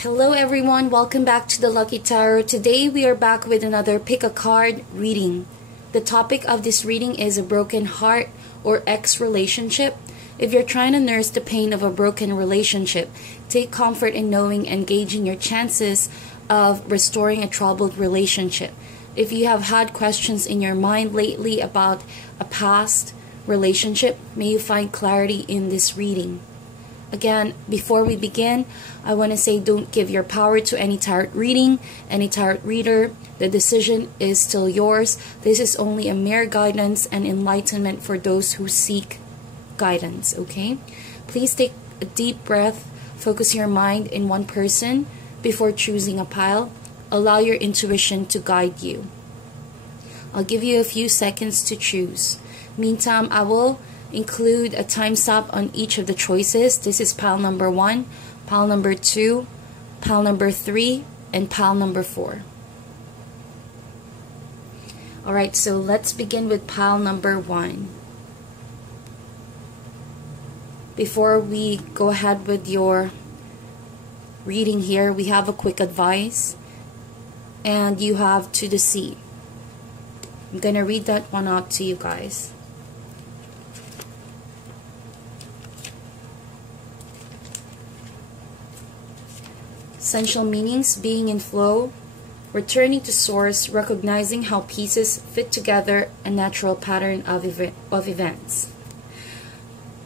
Hello everyone, welcome back to the Lucky Tarot. Today we are back with another pick a card reading. The topic of this reading is a broken heart or ex relationship. If you're trying to nurse the pain of a broken relationship, take comfort in knowing and gauging your chances of restoring a troubled relationship. If you have had questions in your mind lately about a past relationship, may you find clarity in this reading. Again, before we begin, I want to say don't give your power to any tarot reading, any tarot reader. The decision is still yours. This is only a mere guidance and enlightenment for those who seek guidance, okay? Please take a deep breath, focus your mind in one person before choosing a pile. Allow your intuition to guide you. I'll give you a few seconds to choose. Meantime, I will include a time stop on each of the choices. This is pile number 1, pile number 2, pile number 3, and pile number 4. Alright, so let's begin with pile number 1. Before we go ahead with your reading here, we have a quick advice, and you have to the sea. I'm gonna read that one out to you guys. Essential meanings: being in flow, returning to source, recognizing how pieces fit together, a natural pattern of events.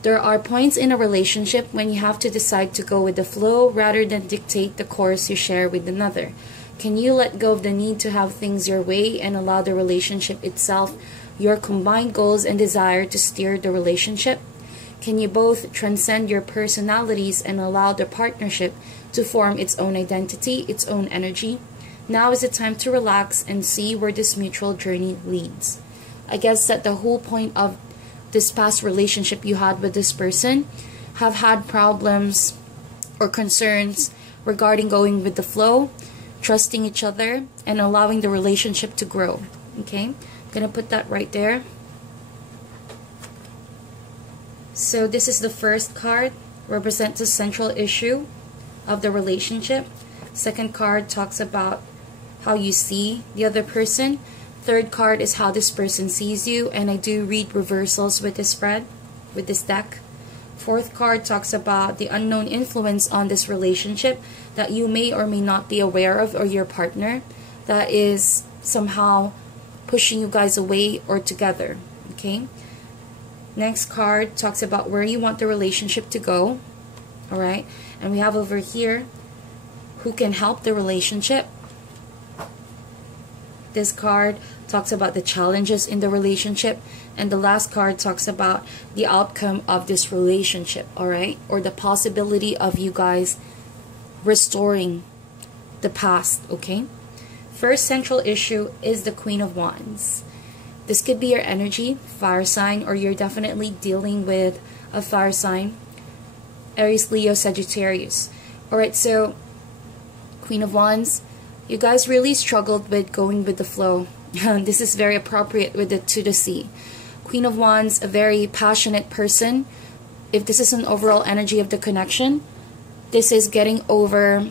There are points in a relationship when you have to decide to go with the flow rather than dictate the course you share with another. Can you let go of the need to have things your way and allow the relationship itself, your combined goals and desire, to steer the relationship? Can you both transcend your personalities and allow the partnership to form its own identity, its own energy? Now is the time to relax and see where this mutual journey leads. I guess that the whole point of this past relationship you had with this person have had problems or concerns regarding going with the flow, trusting each other, and allowing the relationship to grow. Okay, I'm gonna put that right there. So this is the first card, represents the central issue of the relationship. Second card talks about how you see the other person. Third card is how this person sees you, and I do read reversals with this spread, with this deck. Fourth card talks about the unknown influence on this relationship that you may or may not be aware of, or your partner, that is somehow pushing you guys away or together. Okay. Next card talks about where you want the relationship to go. Alright, and we have over here who can help the relationship. This card talks about the challenges in the relationship, and the last card talks about the outcome of this relationship, alright, or the possibility of you guys restoring the past. Okay, first central issue is the Queen of Wands. This could be your energy, fire sign, or you're definitely dealing with a fire sign, Aries, Leo, Sagittarius. Alright, so Queen of Wands, you guys really struggled with going with the flow. This is very appropriate with the to the sea. Queen of Wands, a very passionate person. If this is an overall energy of the connection, this is getting over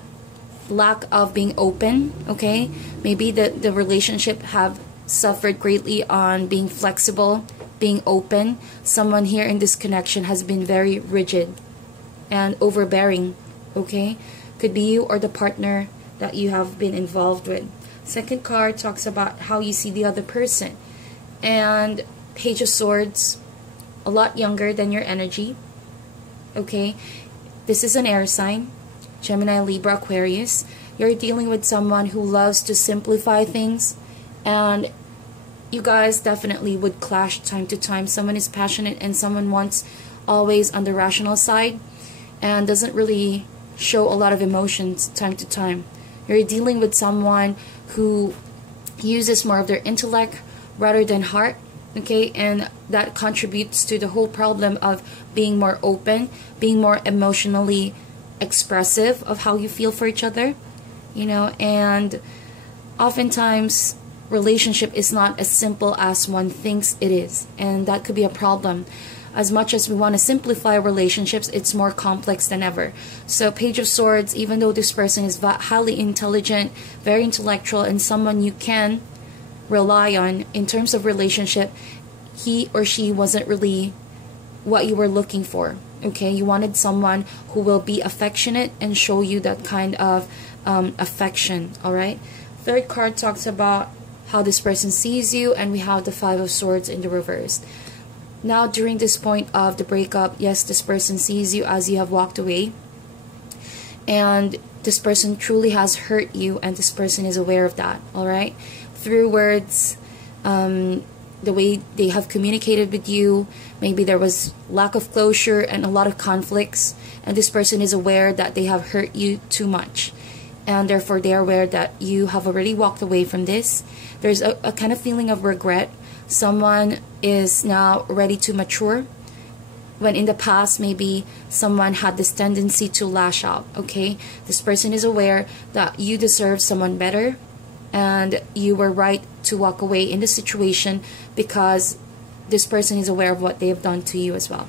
lack of being open. Okay, maybe the relationship have suffered greatly on being flexible, being open. Someone here in this connection has been very rigid and overbearing. Okay, could be you or the partner that you have been involved with. Second card talks about how you see the other person, and Page of Swords, a lot younger than your energy. Okay, this is an air sign, Gemini, Libra, Aquarius. You're dealing with someone who loves to simplify things, and you guys definitely would clash time to time. Someone is passionate and someone wants always on the rational side and doesn't really show a lot of emotions time to time. You're dealing with someone who uses more of their intellect rather than heart. Okay, and that contributes to the whole problem of being more open, being more emotionally expressive of how you feel for each other, you know. And oftentimes relationship is not as simple as one thinks it is, and that could be a problem. as much as we want to simplify relationships, it's more complex than ever. So Page of Swords, even though this person is highly intelligent, very intellectual, and someone you can rely on in terms of relationship, he or she wasn't really what you were looking for. Okay, you wanted someone who will be affectionate and show you that kind of affection. All right. Third card talks about how this person sees you, and we have the Five of Swords in the reverse. Now, during this point of the breakup, yes, this person sees you as you have walked away, and this person truly has hurt you, and this person is aware of that. All right, through words, the way they have communicated with you, maybe there was lack of closure and a lot of conflicts, and this person is aware that they have hurt you too much, and therefore they are aware that you have already walked away from this. There's a kind of feeling of regret. Someone is now ready to mature, when in the past maybe someone had this tendency to lash out. Okay, this person is aware that you deserve someone better, and you were right to walk away in the situation because this person is aware of what they have done to you as well.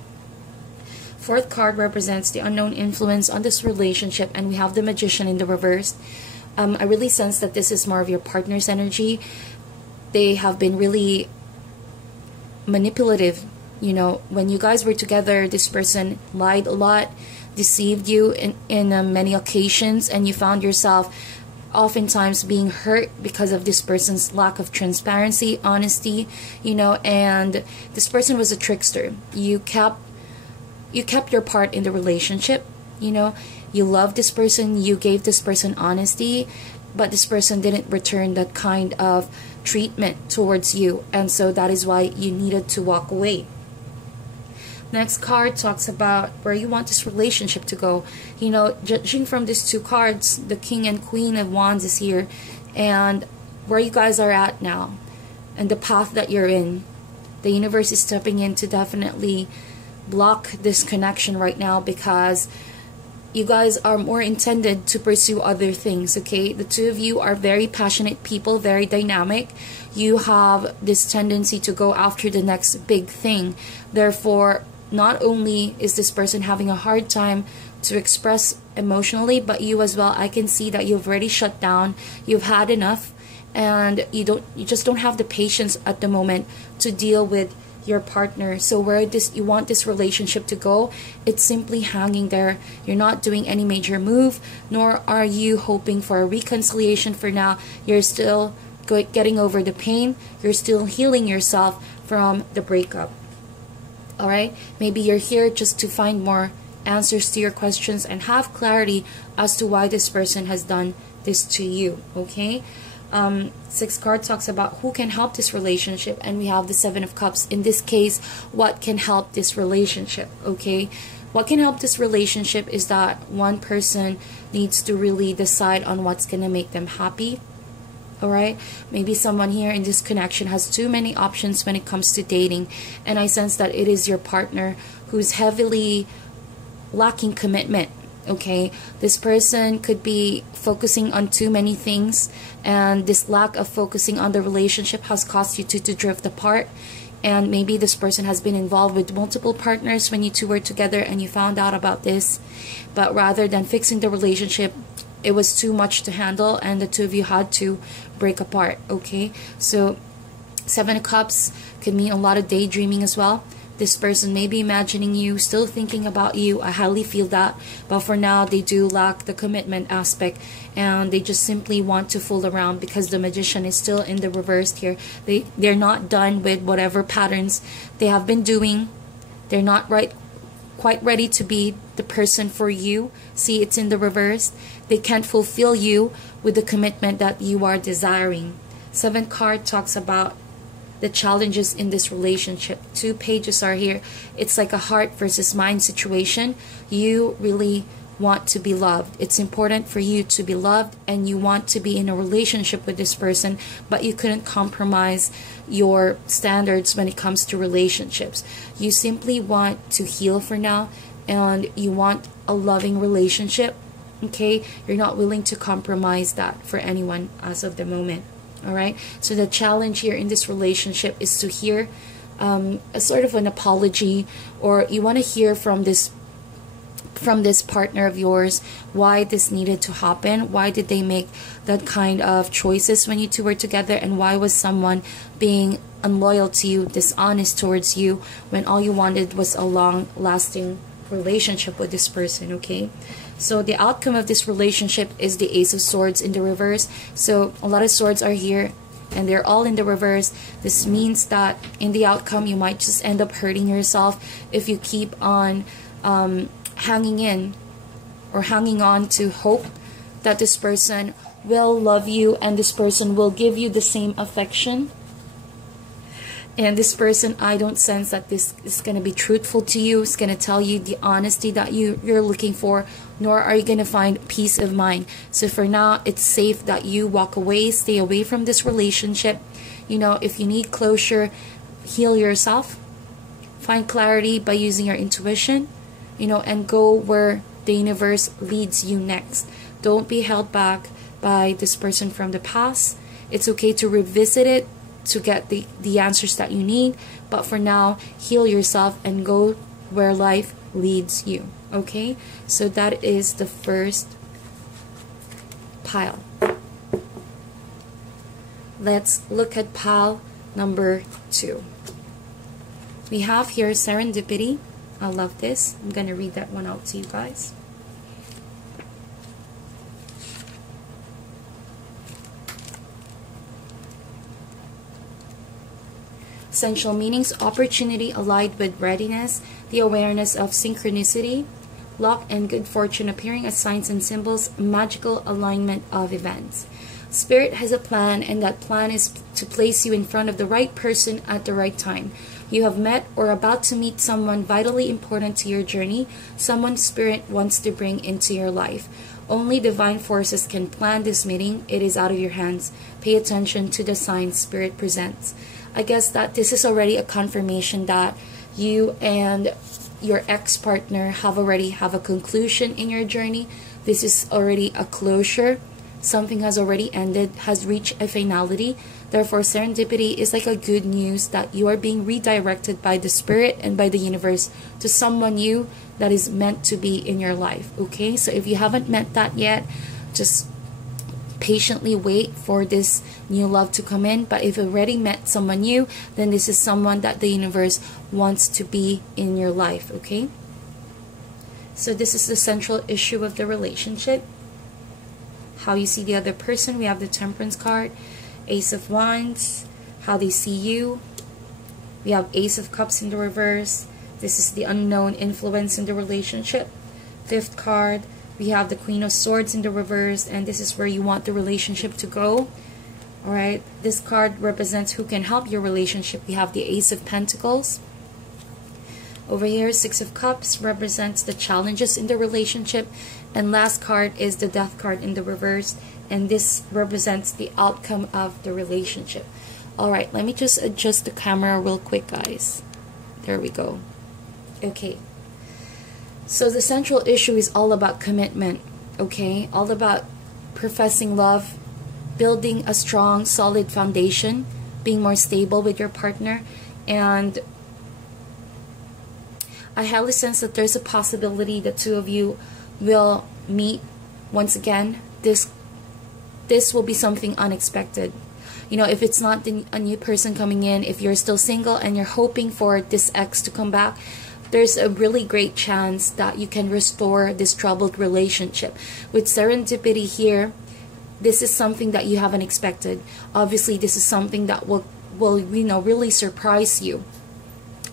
Fourth card represents the unknown influence on this relationship, and we have the Magician in the reverse. I really sense that this is more of your partner's energy. They have been really manipulative. You know, when you guys were together, this person lied a lot, deceived you in many occasions, and you found yourself oftentimes being hurt because of this person's lack of transparency, honesty, you know, and this person was a trickster. You kept your part in the relationship, you know, you loved this person, you gave this person honesty, but this person didn't return that kind of treatment towards you, and so that is why you needed to walk away. Next card talks about where you want this relationship to go. You know, judging from these two cards, the King and Queen of Wands is here, and where you guys are at now and the path that you're in, the universe is stepping in to definitely block this connection right now, because you guys are more intended to pursue other things. Okay, the two of you are very passionate people, very dynamic. You have this tendency to go after the next big thing. Therefore, not only is this person having a hard time to express emotionally, but you as well, I can see that you've already shut down, you've had enough, and you just don't have the patience at the moment to deal with your partner. So where you want this relationship to go, it's simply hanging there. You're not doing any major move, nor are you hoping for a reconciliation for now. You're still getting over the pain. You're still healing yourself from the breakup. All right, maybe you're here just to find more answers to your questions and have clarity as to why this person has done this to you. Okay, sixth card talks about who can help this relationship, and we have the Seven of Cups. In this case, what can help this relationship? Okay, what can help this relationship is that one person needs to really decide on what's gonna make them happy. All right, maybe someone here in this connection has too many options when it comes to dating, and I sense that it is your partner who's heavily lacking commitment. Okay, this person could be focusing on too many things, and this lack of focusing on the relationship has caused you to drift apart. And maybe this person has been involved with multiple partners when you two were together and you found out about this, but rather than fixing the relationship, it was too much to handle, and the two of you had to break apart. Okay, so Seven of Cups could mean a lot of daydreaming as well. This person may be imagining you, still thinking about you. I highly feel that, but for now they do lack the commitment aspect, and they just simply want to fool around because the Magician is still in the reverse here. They're not done with whatever patterns they have been doing. They're not quite ready to be the person for you. See, it's in the reverse. They can't fulfill you with the commitment that you are desiring. Seventh card talks about the challenges in this relationship. Two pages are here. It's like a heart versus mind situation. You really want to be loved. It's important for you to be loved, and you want to be in a relationship with this person, but you couldn't compromise your standards when it comes to relationships. You simply want to heal for now, and you want a loving relationship. Okay, you're not willing to compromise that for anyone as of the moment. All right, so the challenge here in this relationship is to hear a sort of an apology, or you want to hear from this partner of yours why this needed to happen. Why did they make that kind of choices when you two were together, and why was someone being unloyal to you, dishonest towards you, when all you wanted was a long-lasting relationship with this person? Okay, so the outcome of this relationship is the Ace of Swords in the reverse. So a lot of swords are here and they're all in the reverse. This means that in the outcome you might just end up hurting yourself if you keep on hanging in or hanging on to hope that this person will love you and this person will give you the same affection. And this person, I don't sense that this is going to be truthful to you. It's going to tell you the honesty that you're looking for, nor are you going to find peace of mind. So for now, it's safe that you walk away, stay away from this relationship. You know, if you need closure, heal yourself. Find clarity by using your intuition, you know, and go where the universe leads you next. Don't be held back by this person from the past. It's okay to revisit it to get the answers that you need, but for now, heal yourself and go where life leads you. Okay, so that is the first pile. Let's look at pile number 2. We have here serendipity. I love this. I'm gonna read that one out to you guys. Essential meanings: opportunity allied with readiness, the awareness of synchronicity, luck and good fortune appearing as signs and symbols, magical alignment of events. Spirit has a plan, and that plan is to place you in front of the right person at the right time. You have met or are about to meet someone vitally important to your journey, someone Spirit wants to bring into your life. Only divine forces can plan this meeting. It is out of your hands. Pay attention to the signs Spirit presents. I guess that this is already a confirmation that you and your ex-partner have a conclusion in your journey. This is already a closure. Something has already ended, has reached a finality. Therefore, serendipity is like a good news that you are being redirected by the Spirit and by the universe to someone new that is meant to be in your life. Okay, so if you haven't met that yet, just patiently wait for this new love to come in. But if you already met someone new, then this is someone that the universe wants to be in your life. Okay, so this is the central issue of the relationship. How you see the other person. We have the Temperance card, Ace of Wands, how they see you. We have Ace of Cups in the reverse. This is the unknown influence in the relationship. 5th card, we have the Queen of Swords in the reverse, and this is where you want the relationship to go. Alright, this card represents who can help your relationship. We have the Ace of Pentacles. Over here, 6 of Cups represents the challenges in the relationship. And last card is the Death card in the reverse. And this represents the outcome of the relationship. Alright, let me just adjust the camera real quick, guys. There we go. Okay. So the central issue is all about commitment. Okay? All about professing love, building a strong, solid foundation, being more stable with your partner. And I highly sense that there's a possibility the two of you will meet once again. This will be something unexpected. You know, if it's not a new person coming in, if you're still single and you're hoping for this ex to come back, there's a really great chance that you can restore this troubled relationship. With serendipity here, this is something that you haven't expected. Obviously, this is something that will you know, really surprise you.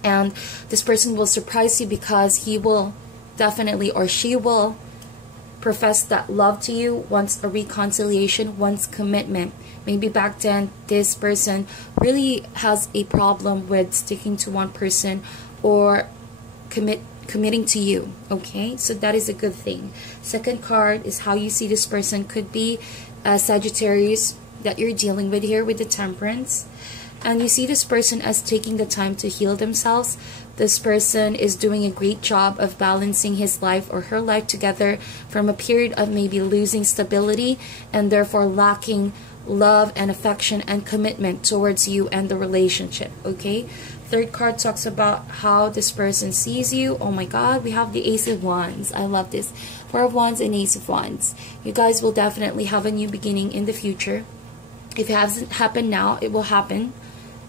And this person will surprise you because he will definitely, or she will, profess that love to you, wants a reconciliation, wants commitment. Maybe back then this person really has a problem with sticking to one person or committing to you. Okay, so that is a good thing. Second card is how you see this person. Could be Sagittarius that you're dealing with here with the Temperance. And you see this person as taking the time to heal themselves. This person is doing a great job of balancing his life or her life together from a period of maybe losing stability and therefore lacking love and affection and commitment towards you and the relationship, okay? Third card talks about how this person sees you. Oh my God, we have the Ace of Wands. I love this. Four of Wands and Ace of Wands. You guys will definitely have a new beginning in the future. If it hasn't happened now, it will happen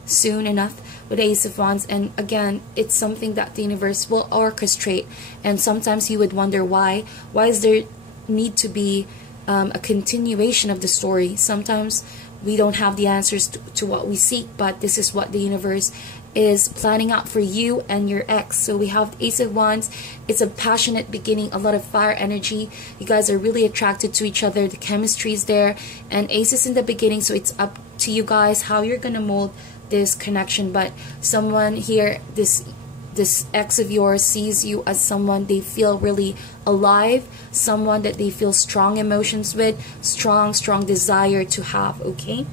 soon enough with Ace of Wands. And again, it's something that the universe will orchestrate. And sometimes you would wonder why is there need to be a continuation of the story. Sometimes we don't have the answers to what we seek, but this is what the universe is planning out for you and your ex. So we have Ace of Wands. It's a passionate beginning, a lot of fire energy. You guys are really attracted to each other. The chemistry is there, and Ace is in the beginning, so it's up to you guys how you're gonna mold this connection. But someone here, this ex of yours, sees you as someone they feel really alive, someone that they feel strong emotions with, strong desire to have, okay?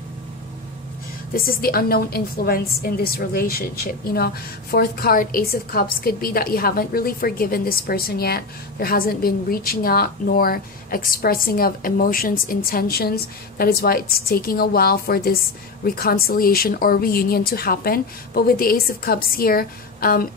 This is the unknown influence in this relationship. You know, fourth card, Ace of Cups, could be that you haven't really forgiven this person yet. There hasn't been reaching out nor expressing of emotions, intentions. That is why it's taking a while for this reconciliation or reunion to happen. But with the Ace of Cups here,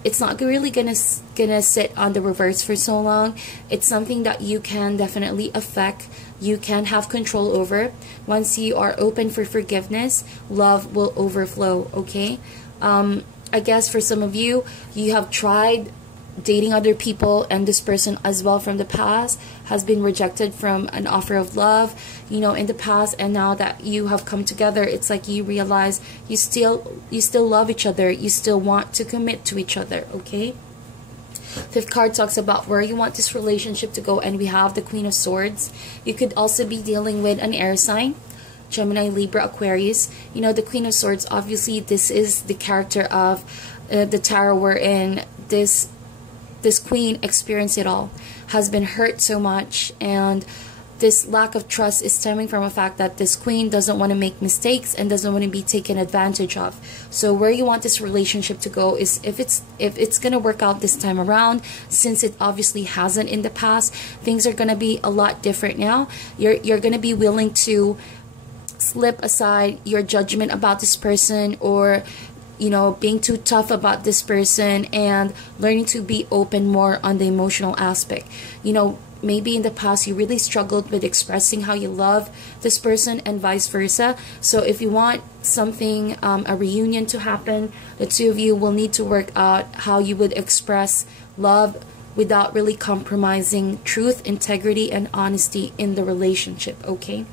it's not really gonna sit on the reverse for so long. It's something that you can definitely affect, you can have control over. Once you are open for forgiveness, love will overflow, okay? I guess for some of you, you have tried dating other people, and this person as well from the past has been rejected from an offer of love, you know, in the past. And now that you have come together, it's like you realize you still love each other, you still want to commit to each other, okay? Fifth card talks about where you want this relationship to go, and we have the Queen of Swords. You could also be dealing with an air sign, Gemini, Libra, Aquarius. You know, the Queen of Swords, obviously this is the character of the tarot, wherein this queen experienced it all, has been hurt so much, and this lack of trust is stemming from the fact that this queen doesn't want to make mistakes and doesn't want to be taken advantage of. So where you want this relationship to go is, if it's going to work out this time around, since it obviously hasn't in the past, things are going to be a lot different now. You're going to be willing to slip aside your judgment about this person, or you know, being too tough about this person, and learning to be open more on the emotional aspect. You know, maybe in the past you really struggled with expressing how you love this person, and vice versa. So if you want something, a reunion to happen, the two of you will need to work out how you would express love without really compromising truth, integrity, and honesty in the relationship, okay?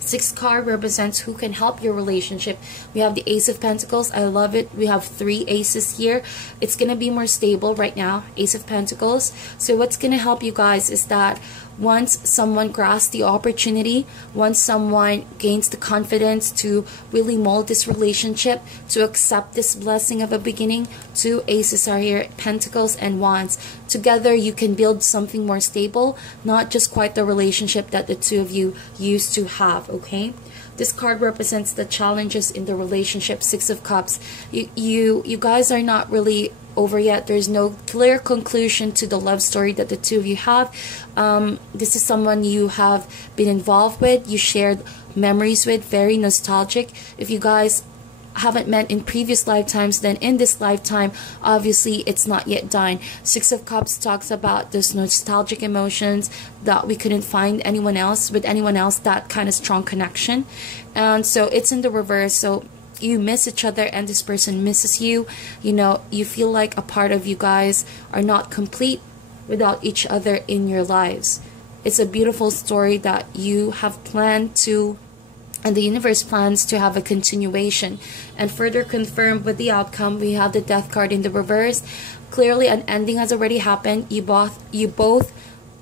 Sixth card represents who can help your relationship. We have the Ace of Pentacles. I love it. We have 3 aces here. It's going to be more stable right now, Ace of Pentacles. So what's going to help you guys is that once someone grasps the opportunity, once someone gains the confidence to really mold this relationship, to accept this blessing of a beginning, 2 aces are here, Pentacles and Wands. Together you can build something more stable, not just quite the relationship that the two of you used to have, okay? This card represents the challenges in the relationship, 6 of Cups. You guys are not really over yet. There's no clear conclusion to the love story that the two of you have. This is someone you have been involved with, you shared memories with, very nostalgic. If you guys haven't met in previous lifetimes, then in this lifetime, obviously it's not yet done. 6 of Cups talks about those nostalgic emotions that we couldn't find anyone else, that kind of strong connection. And so it's in the reverse. So you miss each other and this person misses you. You know, you feel like a part of you guys are not complete without each other in your lives. It's a beautiful story that you have planned to, and the universe plans to have a continuation. And further confirmed with the outcome, we have the Death card in the reverse. Clearly an ending has already happened. You both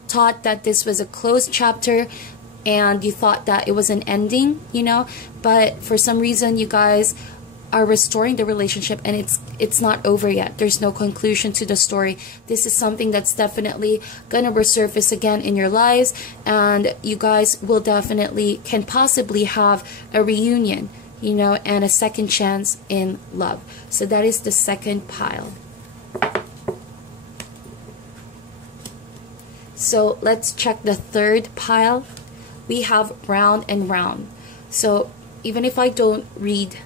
thought that this was a closed chapter, and you thought that it was an ending, you know, but for some reason you guys are restoring the relationship, and it's not over yet. There's no conclusion to the story. This is something that's definitely gonna resurface again in your lives, and you guys will definitely can possibly have a reunion, you know, and a second chance in love. So that is the second pile. So let's check the third pile. We have Round and Round. So even if I don't read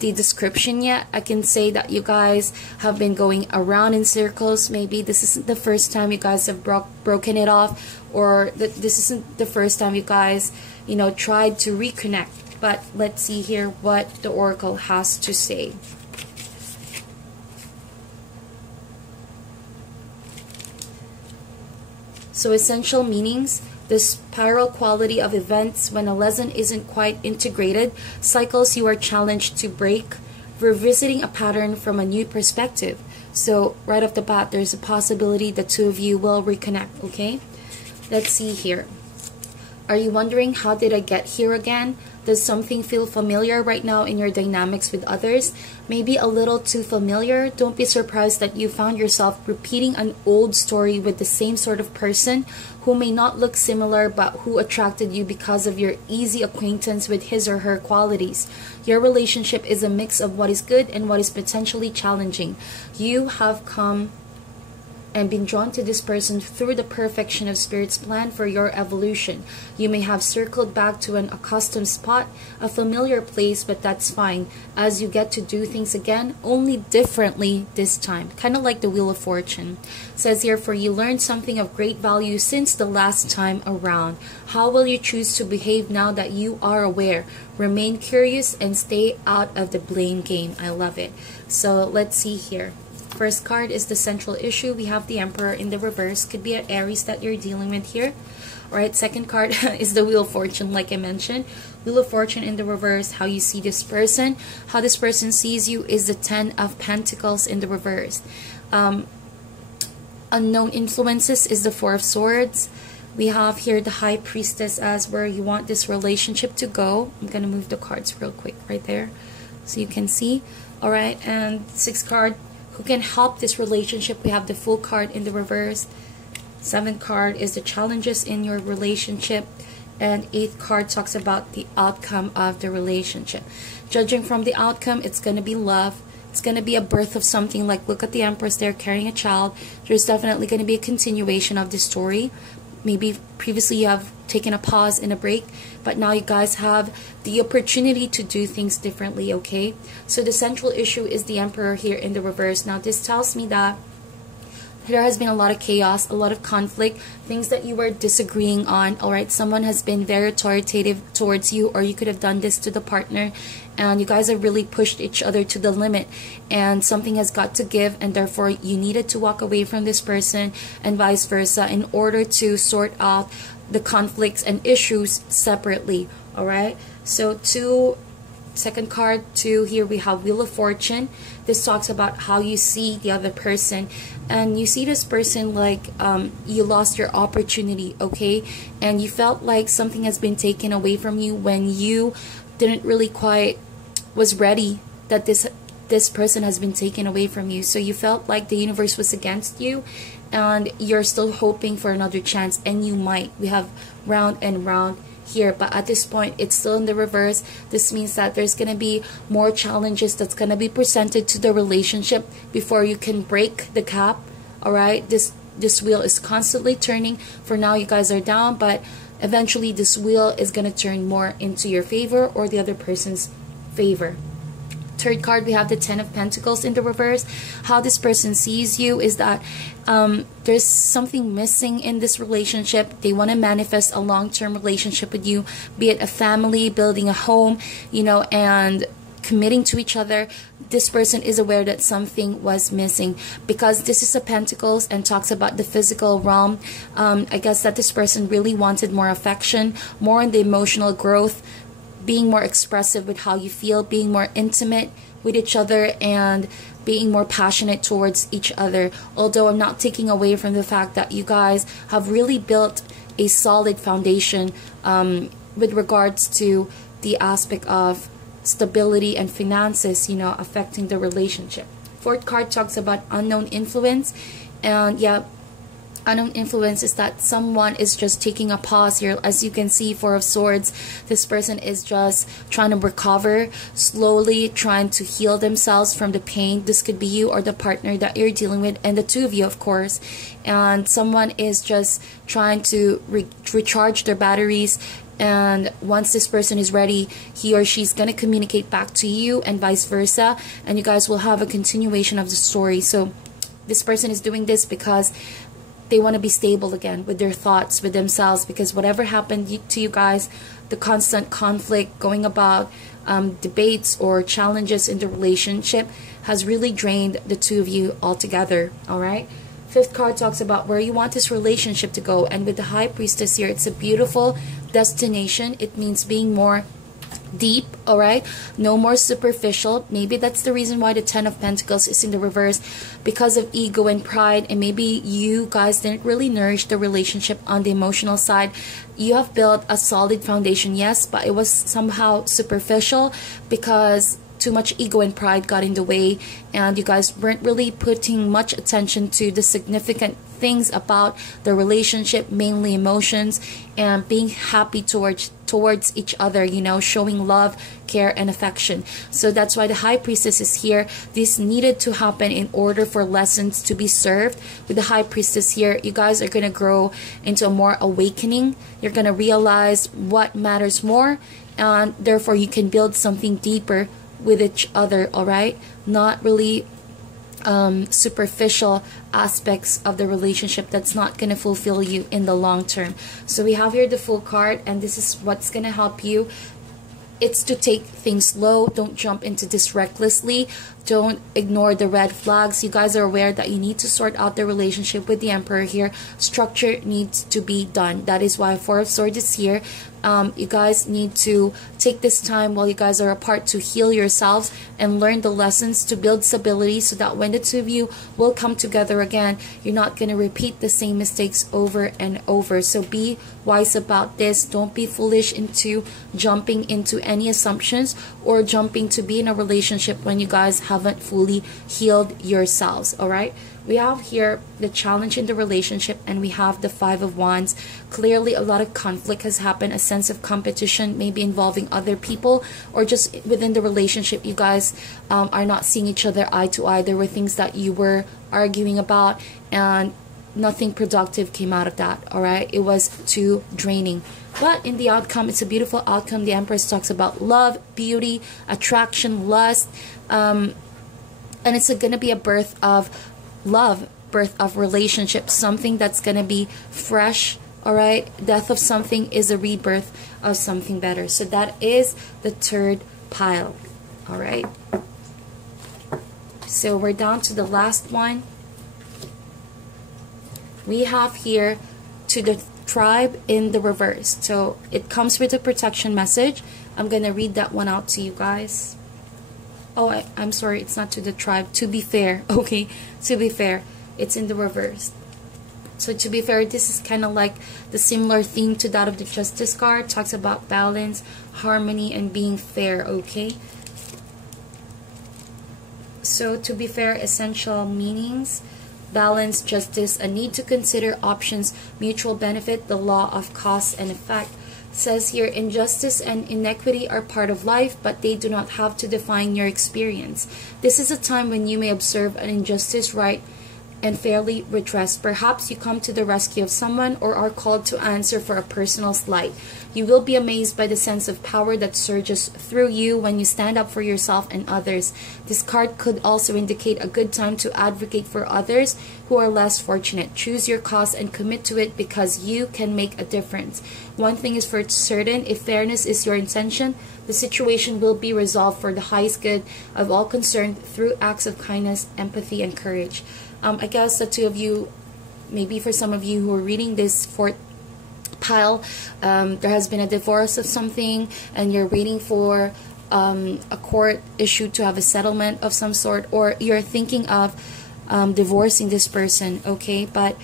the description yet, I can say that you guys have been going around in circles. Maybe this isn't the first time you guys have broken it off, or this isn't the first time you guys, you know, tried to reconnect. But let's see here what the oracle has to say. So essential meanings: the spiral quality of events when a lesson isn't quite integrated, cycles you are challenged to break, revisiting a pattern from a new perspective. So right off the bat, there's a possibility the two of you will reconnect, okay? Let's see here. Are you wondering, how did I get here again? Does something feel familiar right now in your dynamics with others? Maybe a little too familiar? Don't be surprised that you found yourself repeating an old story with the same sort of person who may not look similar but who attracted you because of your easy acquaintance with his or her qualities. Your relationship is a mix of what is good and what is potentially challenging. You have come and been drawn to this person through the perfection of Spirit's plan for your evolution. You may have circled back to an accustomed spot, a familiar place, but that's fine, as you get to do things again, only differently this time. Kind of like the Wheel of Fortune. It says here, for you learned something of great value since the last time around. How will you choose to behave now that you are aware? Remain curious and stay out of the blame game. I love it. So let's see here. First card is the central issue. We have the Emperor in the reverse. Could be an Aries that you're dealing with here. Alright, second card is the Wheel of Fortune, like I mentioned. Wheel of Fortune in the reverse, how you see this person. How this person sees you is the Ten of Pentacles in the reverse. Unknown influences is the Four of Swords. We have here the High Priestess as where you want this relationship to go. I'm going to move the cards real quick right there so you can see. Alright, and sixth card, who can help this relationship? We have the Fool card in the reverse. Seventh card is the challenges in your relationship. And eighth card talks about the outcome of the relationship. Judging from the outcome, it's going to be love. It's going to be a birth of something. Like, look at the Empress there carrying a child. There's definitely going to be a continuation of the story. Maybe previously you have taken a pause and a break, but now you guys have the opportunity to do things differently, okay? So the central issue is the Emperor here in the reverse. Now this tells me that there has been a lot of chaos, a lot of conflict, things that you were disagreeing on, alright? Someone has been very authoritative towards you, or you could have done this to the partner, and you guys have really pushed each other to the limit, and something has got to give, and therefore you needed to walk away from this person, and vice versa, in order to sort out the conflicts and issues separately, alright? So second card, here we have Wheel of Fortune. This talks about how you see the other person, and you see this person like you lost your opportunity, okay? And you felt like something has been taken away from you when you didn't really quite was ready that this person has been taken away from you. So you felt like the universe was against you, and you're still hoping for another chance, and you might. We have round and round here, but at this point it's still in the reverse. This means that there's going to be more challenges that's going to be presented to the relationship before you can break the cap. All right, this wheel is constantly turning. For now you guys are down, but eventually this wheel is going to turn more into your favor or the other person's favor. Third card, we have the Ten of Pentacles in the reverse. How this person sees you is that there's something missing in this relationship. They want to manifest a long-term relationship with you, be it a family, building a home, you know, and committing to each other. This person is aware that something was missing, because this is a Pentacles and talks about the physical realm. I guess that this person really wanted more affection, more in the emotional growth, being more expressive with how you feel, being more intimate with each other, and being more passionate towards each other. Although I'm not taking away from the fact that you guys have really built a solid foundation with regards to the aspect of stability and finances, you know, affecting the relationship. Fourth card talks about unknown influence, and yeah, unknown influence is that someone is just taking a pause here. As you can see, Four of Swords, this person is just trying to recover slowly, trying to heal themselves from the pain. This could be you or the partner that you're dealing with, and the two of you, of course. And someone is just trying to recharge their batteries and once this person is ready, he or she's going to communicate back to you, and vice versa, and you guys will have a continuation of the story. So this person is doing this because they want to be stable again with their thoughts, with themselves, because whatever happened to you guys, the constant conflict, going about debates or challenges in the relationship has really drained the two of you altogether. All right. Fifth card talks about where you want this relationship to go, and with the High Priestess here, it's a beautiful destination. It means being more deep, all right, no more superficial. Maybe that's the reason why the Ten of Pentacles is in the reverse, because of ego and pride, and maybe you guys didn't really nourish the relationship on the emotional side. You have built a solid foundation, yes, but it was somehow superficial because too much ego and pride got in the way, and you guys weren't really putting much attention to the significant things about the relationship, mainly emotions and being happy towards each other, you know, showing love, care, and affection. So that's why the High Priestess is here. This needed to happen in order for lessons to be served. With the High Priestess here, you guys are going to grow into a more awakening. You're going to realize what matters more, and therefore you can build something deeper with each other, all right? Not really superficial aspects of the relationship that's not going to fulfill you in the long term. So we have here the Fool card, and this is what's going to help you. It's to take things slow. Don't jump into this recklessly. Don't ignore the red flags. You guys are aware that you need to sort out the relationship with the Emperor here. Structure needs to be done. That is why Four of Swords is here. You guys need to take this time while you guys are apart to heal yourselves and learn the lessons, to build stability, so that when the two of you will come together again, you're not going to repeat the same mistakes over and over. So be wise about this. Don't be foolish into jumping into any assumptions or jumping to be in a relationship when you guys haven't fully healed yourselves. All right. We have here the challenge in the relationship, and we have the Five of Wands. Clearly, a lot of conflict has happened, a sense of competition, maybe involving other people, or just within the relationship. You guys are not seeing each other eye to eye. There were things that you were arguing about, and nothing productive came out of that, all right? It was too draining. But in the outcome, it's a beautiful outcome. The Empress talks about love, beauty, attraction, lust, and it's going to be a birth of love, birth of relationship, something that's going to be fresh, all right? Death of something is a rebirth of something better. So that is the third pile, all right? So we're down to the last one. We have here to the tribe in the reverse. So it comes with a protection message. I'm going to read that one out to you guys. Oh, I'm sorry, it's not to the tribe. To be fair, okay, to be fair, it's in the reverse. So to be fair, this is kind of like the similar theme to that of the Justice card. Talks about balance, harmony, and being fair, okay? So to be fair, essential meanings: balance, justice, a need to consider options, mutual benefit, the law of cause and effect. Says here, injustice and inequity are part of life, but they do not have to define your experience. This is a time when you may observe an injustice right and fairly redressed. Perhaps you come to the rescue of someone or are called to answer for a personal slight. You will be amazed by the sense of power that surges through you when you stand up for yourself and others. This card could also indicate a good time to advocate for others who are less fortunate. Choose your cause and commit to it, because you can make a difference. One thing is for certain: if fairness is your intention, the situation will be resolved for the highest good of all concerned through acts of kindness, empathy, and courage. I guess the two of you, maybe for some of you who are reading this fourth pile, there has been a divorce of something, and you're waiting for a court issue to have a settlement of some sort, or you're thinking of divorcing this person, okay? But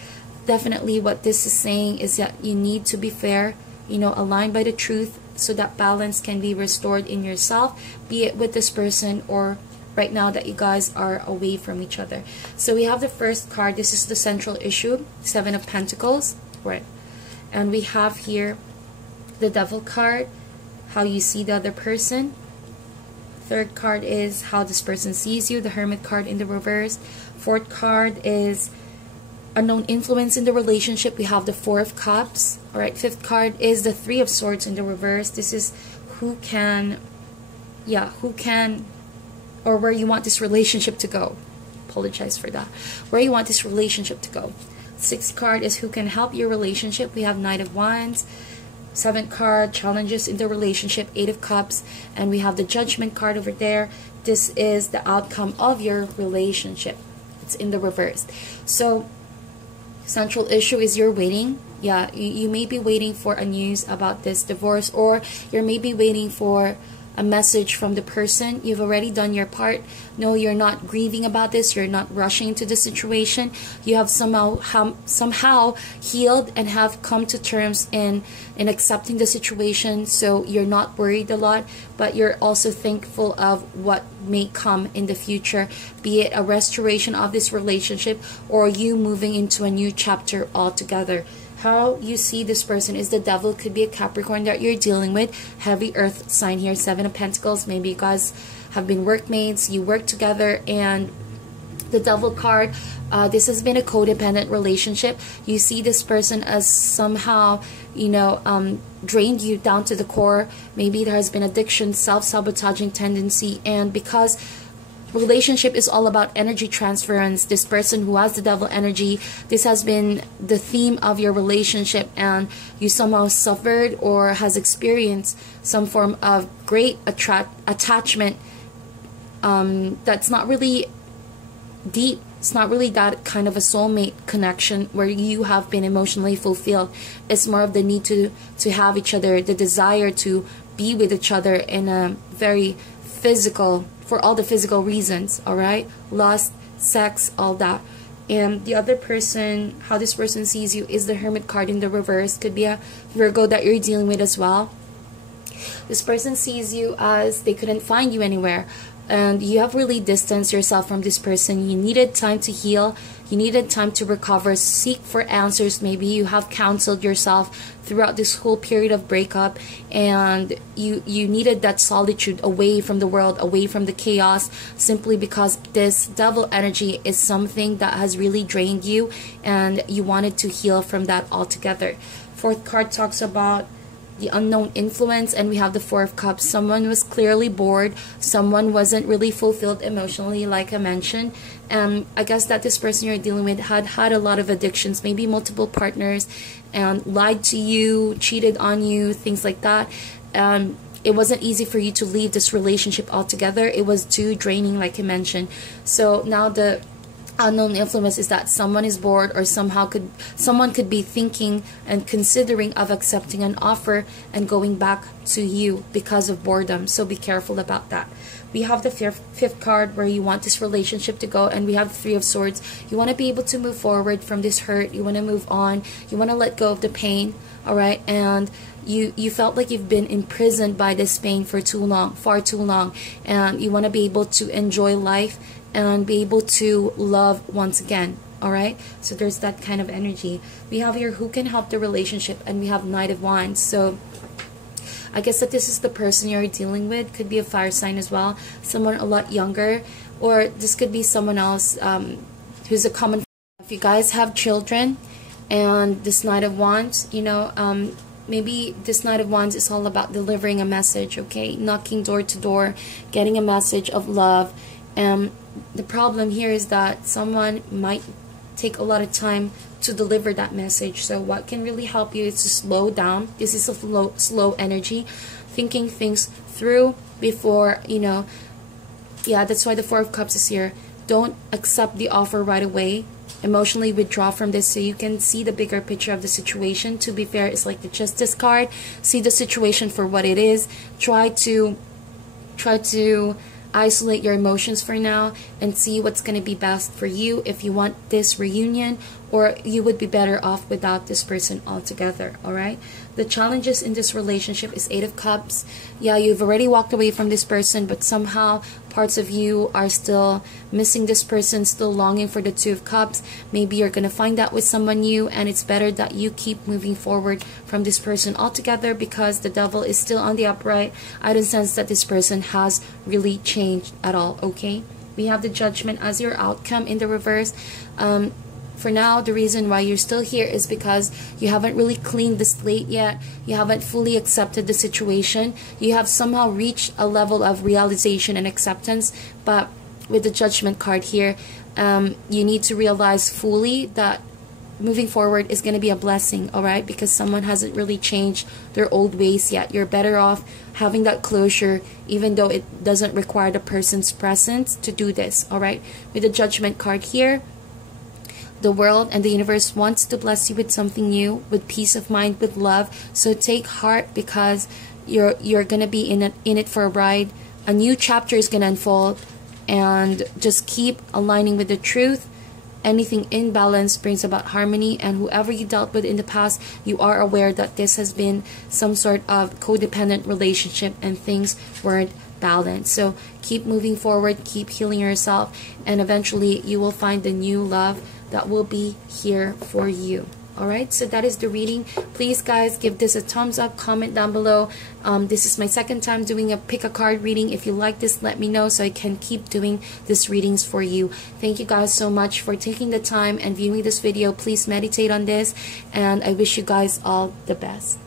definitely what this is saying is that you need to be fair, you know, aligned by the truth, so that balance can be restored in yourself, be it with this person or right now that you guys are away from each other. So we have the first card. This is the central issue, Seven of Pentacles, right? And we have here the Devil card, how you see the other person. Third card is how this person sees you, the Hermit card in the reverse. Fourth card is unknown influence in the relationship, we have the Four of Cups. All right, fifth card is the Three of Swords in the reverse. This is who can, or where you want this relationship to go. Apologize for that. Where you want this relationship to go. Sixth card is who can help your relationship. We have Knight of Wands. Seventh card, challenges in the relationship, Eight of Cups, and we have the Judgment card over there. This is the outcome of your relationship. It's in the reverse. So central issue is you're waiting. Yeah, you may be waiting for a news about this divorce, or you're maybe waiting for a message from the person. You've already done your part. No, you're not grieving about this. You're not rushing into the situation. You have somehow healed and have come to terms in accepting the situation. So you're not worried a lot, but you're also thankful of what may come in the future, be it a restoration of this relationship or you moving into a new chapter altogether. How you see this person is the Devil. Could be a Capricorn that you're dealing with. Heavy earth sign here. Seven of Pentacles. Maybe you guys have been workmates. You work together. And the Devil card. This has been a codependent relationship. You see this person as somehow, drained you down to the core. Maybe there has been addiction, self-sabotaging tendency. And because relationship is all about energy transference, this person who has the Devil energy, this has been the theme of your relationship, and you somehow suffered or has experienced some form of great attachment that's not really deep. It's not really that kind of a soulmate connection where you have been emotionally fulfilled. It's more of the need to have each other, the desire to be with each other in a very physical, for all the physical reasons, all right? Lust, sex, all that. And the other person, how this person sees you is the Hermit card in the reverse. Could be a Virgo that you're dealing with as well. This person sees you as they couldn't find you anywhere, and you have really distanced yourself from this person. You needed time to heal. You needed time to recover, seek for answers. Maybe you have counseled yourself throughout this whole period of breakup, and you needed that solitude away from the world, away from the chaos, simply because this Devil energy is something that has really drained you, and you wanted to heal from that altogether. Fourth card talks about the unknown influence, and we have the Four of Cups. Someone was clearly bored. Someone wasn't really fulfilled emotionally, like I mentioned. I guess that this person you're dealing with had a lot of addictions, maybe multiple partners, and lied to you, cheated on you, things like that. It wasn't easy for you to leave this relationship altogether. It was too draining, like I mentioned. So now the unknown influence is that someone is bored, or someone could be thinking and considering of accepting an offer and going back to you because of boredom. So be careful about that. We have the fifth card where you want this relationship to go, and we have the Three of Swords. You want to be able to move forward from this hurt. You want to move on. You want to let go of the pain, all right? And you felt like you've been imprisoned by this pain for too long, far too long, and you want to be able to enjoy life and be able to love once again, all right? So there's that kind of energy. We have here who can help the relationship, and we have Knight of Wands. So I guess that this is the person you're dealing with. Could be a fire sign as well, someone a lot younger, or this could be someone else who's a common. If you guys have children, and this Knight of Wands, maybe this Knight of Wands is all about delivering a message, okay? Knocking door to door, getting a message of love. The problem here is that someone might take a lot of time to deliver that message. So what can really help you is to slow down. This is a slow energy, thinking things through before, that's why the Four of Cups is here. Don't accept the offer right away. Emotionally withdraw from this so you can see the bigger picture of the situation. To be fair, it's like the Justice card. See the situation for what it is. Try to isolate your emotions for now and see what's going to be best for you if you want this reunion, or you would be better off without this person altogether, all right? The challenges in this relationship is Eight of Cups. Yeah, you've already walked away from this person, but somehow parts of you are still missing this person, still longing for the Two of Cups. Maybe you're going to find out with someone new, and it's better that you keep moving forward from this person altogether, because the Devil is still on the upright. I don't sense that this person has really changed at all, okay? We have the Judgment as your outcome in the reverse. for now, the reason why you're still here is because you haven't really cleaned the slate yet. You haven't fully accepted the situation. You have somehow reached a level of realization and acceptance, but with the Judgment card here, you need to realize fully that moving forward is going to be a blessing, all right? Because someone hasn't really changed their old ways yet. You're better off having that closure, even though it doesn't require the person's presence to do this, all right? With the Judgment card here, the world and the universe wants to bless you with something new, with peace of mind, with love. So take heart, because you're going to be in it for a ride. A new chapter is going to unfold, and just keep aligning with the truth. Anything in balance brings about harmony, and whoever you dealt with in the past, you are aware that this has been some sort of codependent relationship and things weren't balanced. So keep moving forward, keep healing yourself, and eventually you will find the new love that will be here for you. Alright, so that is the reading. Please, guys, give this a thumbs up, comment down below. This is my second time doing a pick a card reading. If you like this, let me know so I can keep doing these readings for you. Thank you guys so much for taking the time and viewing this video. Please meditate on this, and I wish you guys all the best.